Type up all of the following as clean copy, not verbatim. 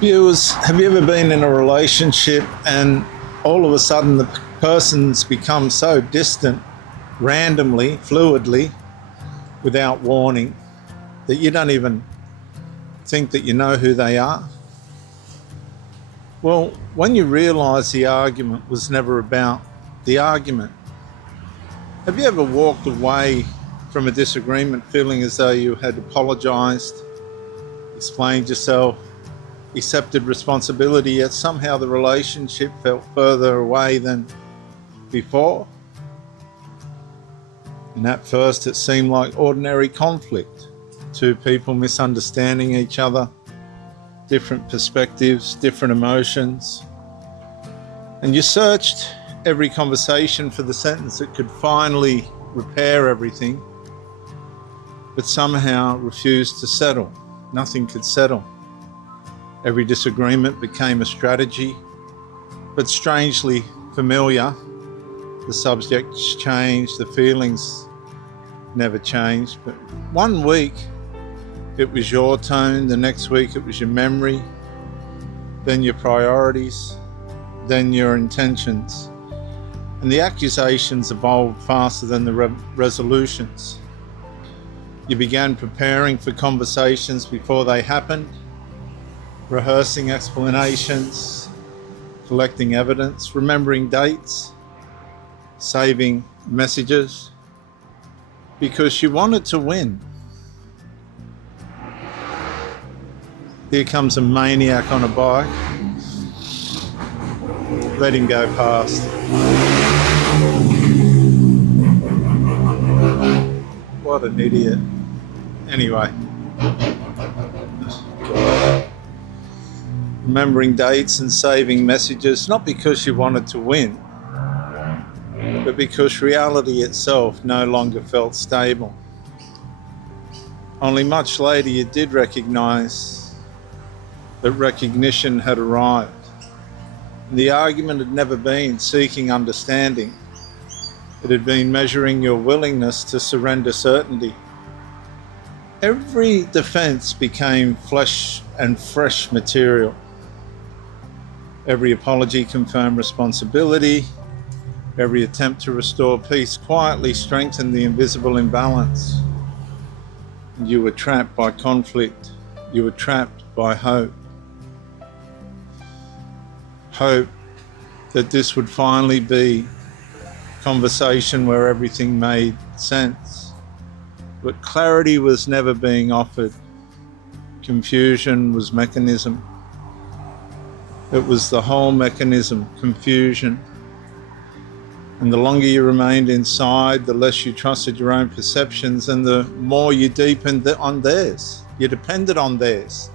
Viewers, have you ever been in a relationship and all of a sudden the person's become so distant, randomly, fluidly, without warning, that you don't even think that you know who they are? Well, when you realise the argument was never about the argument, have you ever walked away from a disagreement feeling as though you had apologised, explained yourself, accepted responsibility, yet somehow the relationship felt further away than before? And at first it seemed like ordinary conflict, two people misunderstanding each other, different perspectives, different emotions. And you searched every conversation for the sentence that could finally repair everything, but somehow refused to settle. Nothing could settle. Every disagreement became a strategy, but strangely familiar. The subjects changed, the feelings never changed. But one week it was your tone, the next week it was your memory, then your priorities, then your intentions. And the accusations evolved faster than the resolutions. You began preparing for conversations before they happened, rehearsing explanations, collecting evidence, remembering dates, saving messages, because you wanted to win. Here comes a maniac on a bike. Let him go past. What an idiot. Anyway. Remembering dates and saving messages, not because you wanted to win, but because reality itself no longer felt stable. Only much later you did recognise that recognition had arrived. The argument had never been seeking understanding. It had been measuring your willingness to surrender certainty. Every defense became flesh and fresh material. Every apology confirmed responsibility. Every attempt to restore peace quietly strengthened the invisible imbalance. And you were trapped by conflict. You were trapped by hope. Hope that this would finally be a conversation where everything made sense. But clarity was never being offered. Confusion was mechanism. It was the whole mechanism, confusion. And the longer you remained inside, the less you trusted your own perceptions and the more you deepened on theirs. You depended on theirs.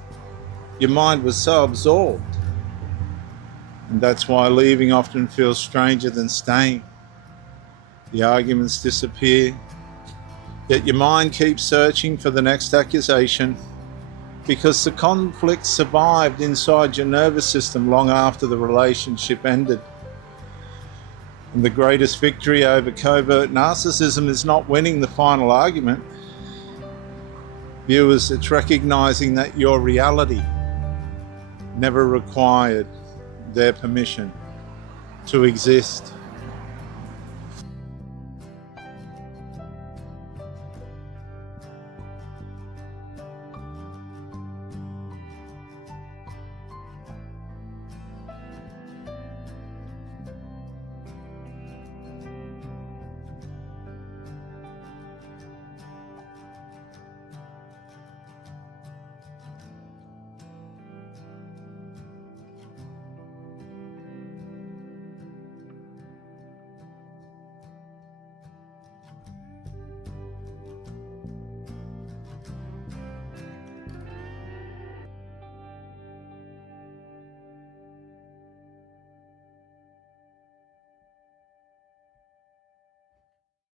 Your mind was so absorbed. And that's why leaving often feels stranger than staying. The arguments disappear, yet your mind keeps searching for the next accusation because the conflict survived inside your nervous system long after the relationship ended. And the greatest victory over covert narcissism is not winning the final argument. Viewers, it's recognizing that your reality never required their permission to exist.